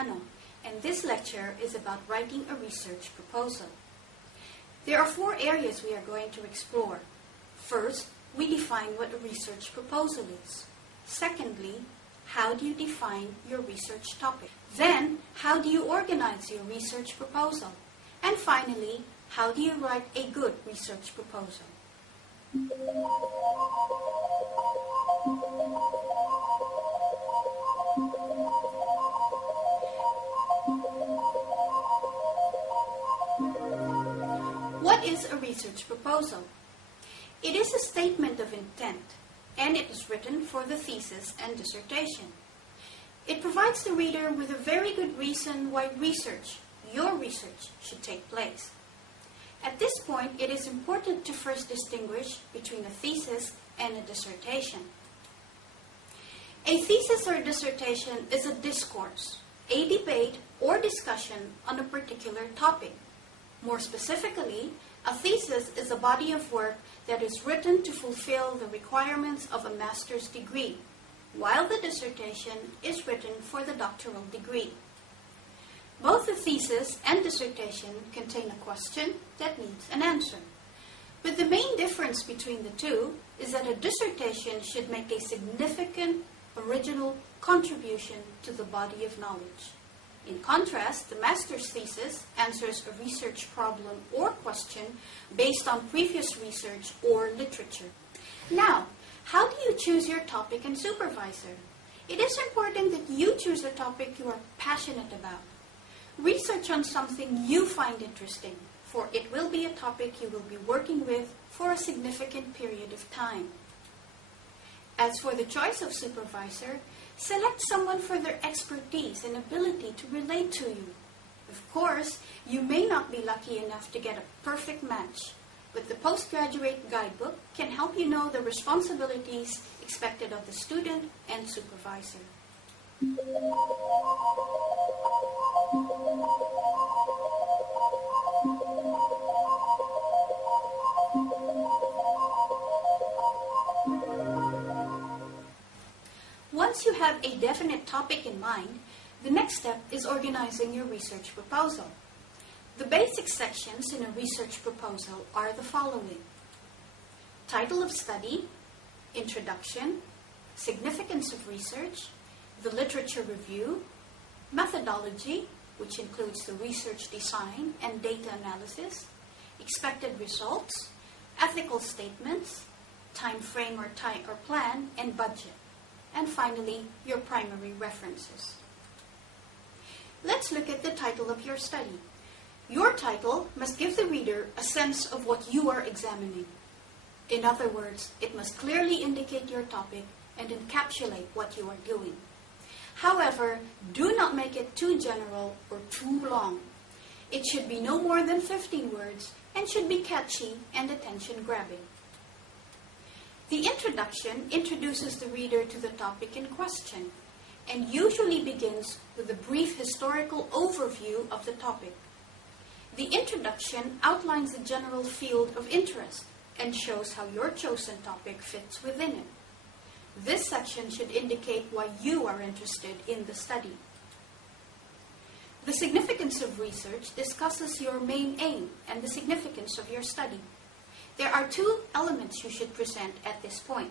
Mariano, and this lecture is about writing a research proposal. There are 4 areas we are going to explore. First, we define what a research proposal is. Secondly, how do you define your research topic? Then, how do you organize your research proposal? And finally, how do you write a good research proposal? What is a research proposal? It is a statement of intent, and it is written for the thesis and dissertation. It provides the reader with a very good reason why your research, should take place. At this point, it is important to first distinguish between a thesis and a dissertation. A thesis or dissertation is a discourse, a debate or discussion on a particular topic. More specifically, a thesis is a body of work that is written to fulfill the requirements of a master's degree, while the dissertation is written for the doctoral degree. Both the thesis and dissertation contain a question that needs an answer. But the main difference between the two is that a dissertation should make a significant, original contribution to the body of knowledge. In contrast, the master's thesis answers a research problem or question based on previous research or literature. Now, how do you choose your topic and supervisor? It is important that you choose a topic you are passionate about. Research on something you find interesting, for it will be a topic you will be working with for a significant period of time. As for the choice of supervisor, select someone for their expertise and ability to relate to you. Of course, you may not be lucky enough to get a perfect match, but the postgraduate guidebook can help you know the responsibilities expected of the student and supervisor. Once you have a definite topic in mind, the next step is organizing your research proposal. The basic sections in a research proposal are the following: title of study, introduction, significance of research, the literature review, methodology, which includes the research design and data analysis, expected results, ethical statements, time frame or plan, and budget. And finally, your primary references. Let's look at the title of your study. Your title must give the reader a sense of what you are examining. In other words, it must clearly indicate your topic and encapsulate what you are doing. However, do not make it too general or too long. It should be no more than 15 words and should be catchy and attention-grabbing. The introduction introduces the reader to the topic in question and usually begins with a brief historical overview of the topic. The introduction outlines the general field of interest and shows how your chosen topic fits within it. This section should indicate why you are interested in the study. The significance of research discusses your main aim and the significance of your study. There are 2 elements you should present at this point.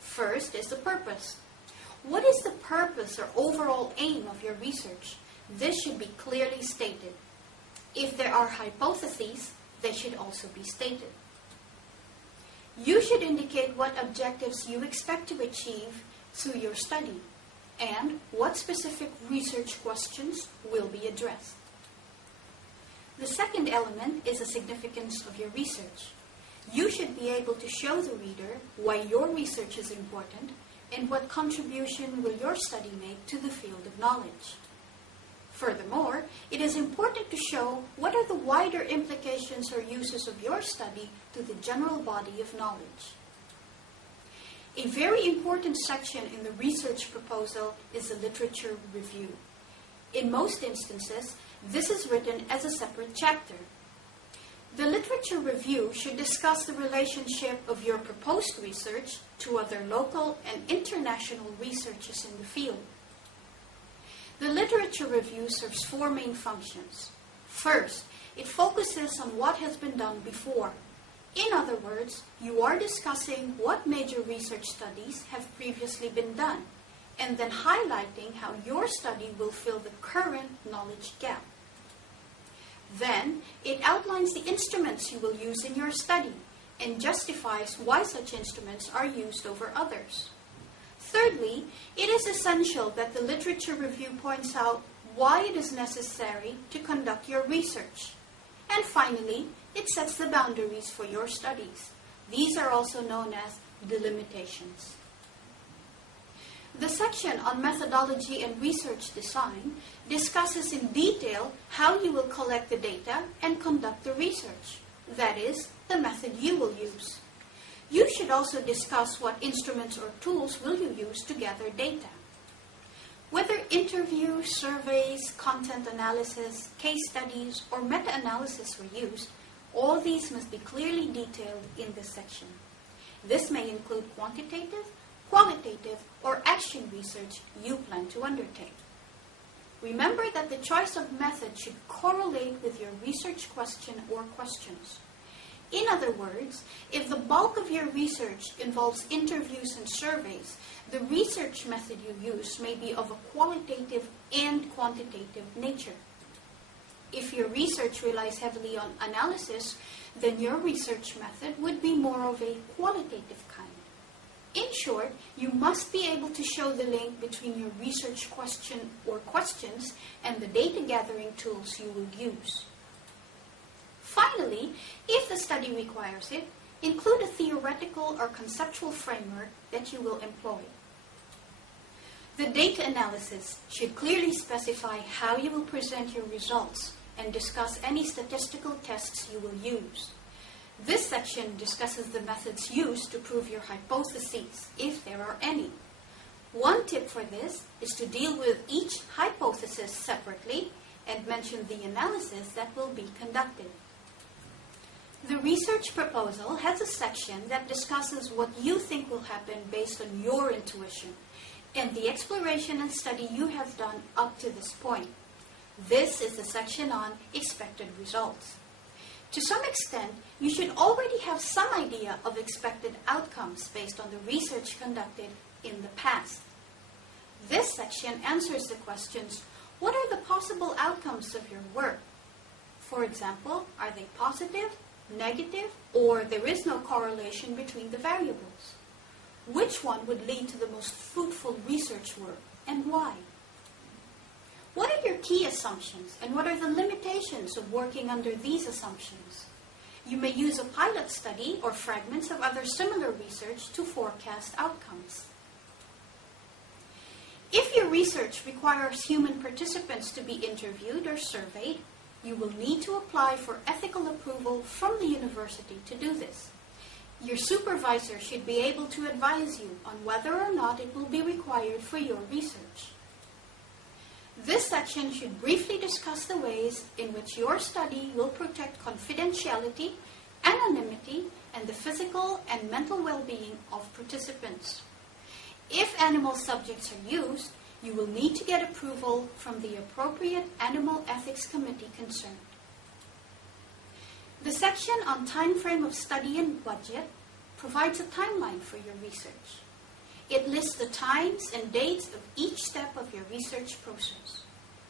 First is the purpose. What is the purpose or overall aim of your research? This should be clearly stated. If there are hypotheses, they should also be stated. You should indicate what objectives you expect to achieve through your study and what specific research questions will be addressed. The second element is the significance of your research. You should be able to show the reader why your research is important and what contribution will your study make to the field of knowledge. Furthermore, it is important to show what are the wider implications or uses of your study to the general body of knowledge. A very important section in the research proposal is the literature review. In most instances, this is written as a separate chapter. The literature review should discuss the relationship of your proposed research to other local and international researchers in the field. The literature review serves four main functions. First, it focuses on what has been done before. In other words, you are discussing what major research studies have previously been done, and then highlighting how your study will fill the current knowledge gap. Then, it outlines the instruments you will use in your study and justifies why such instruments are used over others. Thirdly, it is essential that the literature review points out why it is necessary to conduct your research. And finally, it sets the boundaries for your studies. These are also known as delimitations. The section on methodology and research design discusses in detail how you will collect the data and conduct the research. That is, the method you will use. You should also discuss what instruments or tools will you use to gather data. Whether interviews, surveys, content analysis, case studies, or meta-analysis were used, all these must be clearly detailed in this section. This may include quantitative, qualitative, or action research you plan to undertake. Remember that the choice of method should correlate with your research question or questions. In other words, if the bulk of your research involves interviews and surveys, the research method you use may be of a qualitative and quantitative nature. If your research relies heavily on analysis, then your research method would be more of a qualitative kind. In short, you must be able to show the link between your research question or questions and the data gathering tools you will use. Finally, if the study requires it, include a theoretical or conceptual framework that you will employ. The data analysis should clearly specify how you will present your results and discuss any statistical tests you will use. This section discusses the methods used to prove your hypotheses, if there are any. One tip for this is to deal with each hypothesis separately and mention the analysis that will be conducted. The research proposal has a section that discusses what you think will happen based on your intuition and the exploration and study you have done up to this point. This is the section on expected results. To some extent, you should already have some idea of expected outcomes based on the research conducted in the past. This section answers the questions, what are the possible outcomes of your work? For example, are they positive, negative, or there is no correlation between the variables? Which one would lead to the most fruitful research work, and why? What are your key assumptions, and what are the limitations of working under these assumptions? You may use a pilot study or fragments of other similar research to forecast outcomes. If your research requires human participants to be interviewed or surveyed, you will need to apply for ethical approval from the university to do this. Your supervisor should be able to advise you on whether or not it will be required for your research. This section should briefly discuss the ways in which your study will protect confidentiality, anonymity, and the physical and mental well-being of participants. If animal subjects are used, you will need to get approval from the appropriate animal ethics committee concerned. The section on time frame of study and budget provides a timeline for your research. It lists the times and dates of each step of your research process.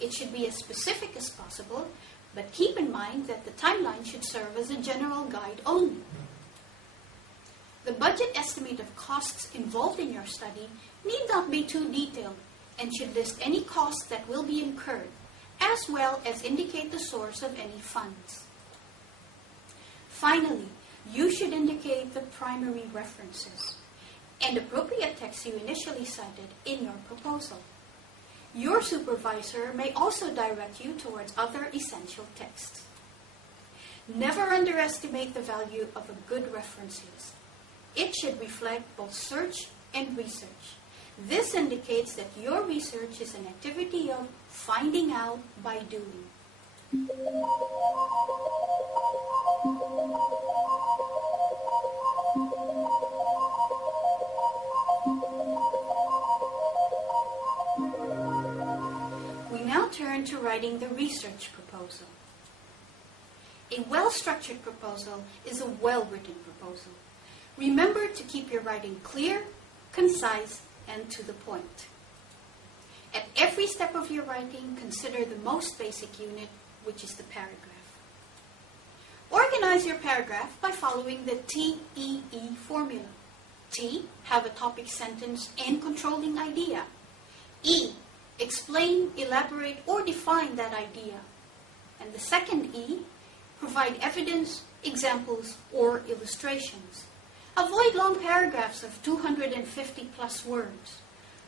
It should be as specific as possible, but keep in mind that the timeline should serve as a general guide only. The budget estimate of costs involved in your study need not be too detailed and should list any costs that will be incurred, as well as indicate the source of any funds. Finally, you should indicate the primary references and appropriate text you initially cited in your proposal. Your supervisor may also direct you towards other essential texts. Never underestimate the value of a good reference list. It should reflect both search and research. This indicates that your research is an activity of finding out by doing. turn to writing the research proposal. A well-structured proposal is a well-written proposal. Remember to keep your writing clear, concise, and to the point. At every step of your writing, consider the most basic unit, which is the paragraph. Organize your paragraph by following the TEE formula. T, have a topic, sentence, and controlling idea. E, explain, elaborate, or define that idea. And the second E, provide evidence, examples, or illustrations. Avoid long paragraphs of 250 plus words.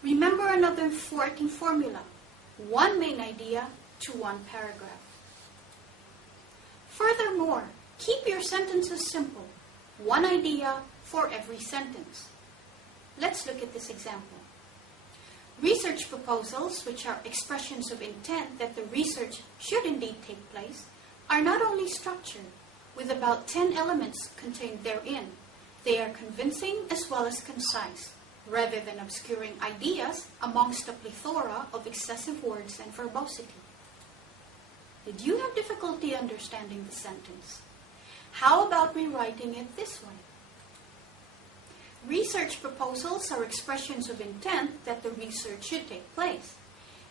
Remember another working formula. One main idea to one paragraph. Furthermore, keep your sentences simple. One idea for every sentence. Let's look at this example. Research proposals, which are expressions of intent that the research should indeed take place, are not only structured, with about 10 elements contained therein. They are convincing as well as concise, rather than obscuring ideas amongst a plethora of excessive words and verbosity. Did you have difficulty understanding the sentence? How about rewriting it this way? Research proposals are expressions of intent that the research should take place.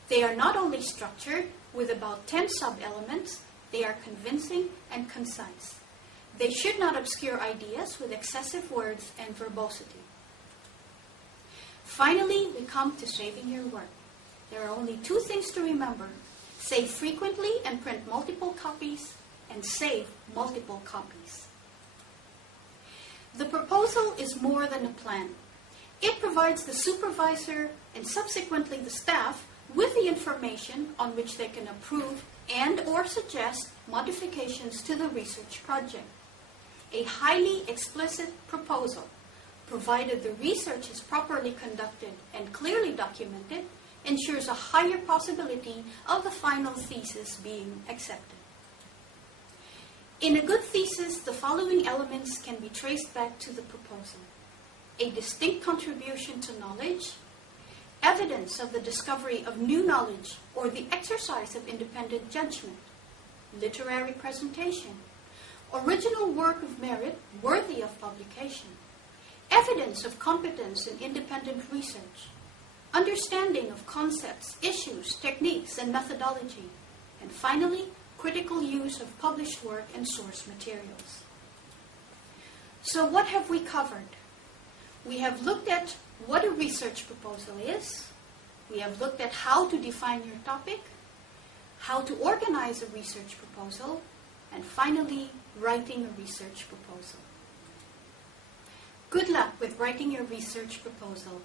They are not only structured with about 10 sub-elements, they are convincing and concise. They should not obscure ideas with excessive words and verbosity. Finally, we come to saving your work. There are only two things to remember. Save frequently and print multiple copies, and save multiple copies. The proposal is more than a plan. It provides the supervisor and subsequently the staff with the information on which they can approve and or suggest modifications to the research project. A highly explicit proposal, provided the research is properly conducted and clearly documented, ensures a higher possibility of the final thesis being accepted. In a good thesis, the following elements can be traced back to the proposal. A distinct contribution to knowledge, evidence of the discovery of new knowledge or the exercise of independent judgment, literary presentation, original work of merit worthy of publication, evidence of competence in independent research, understanding of concepts, issues, techniques, and methodology, and finally, critical use of published work and source materials. So what have we covered? We have looked at what a research proposal is. We have looked at how to define your topic, how to organize a research proposal, and finally, writing a research proposal. Good luck with writing your research proposal.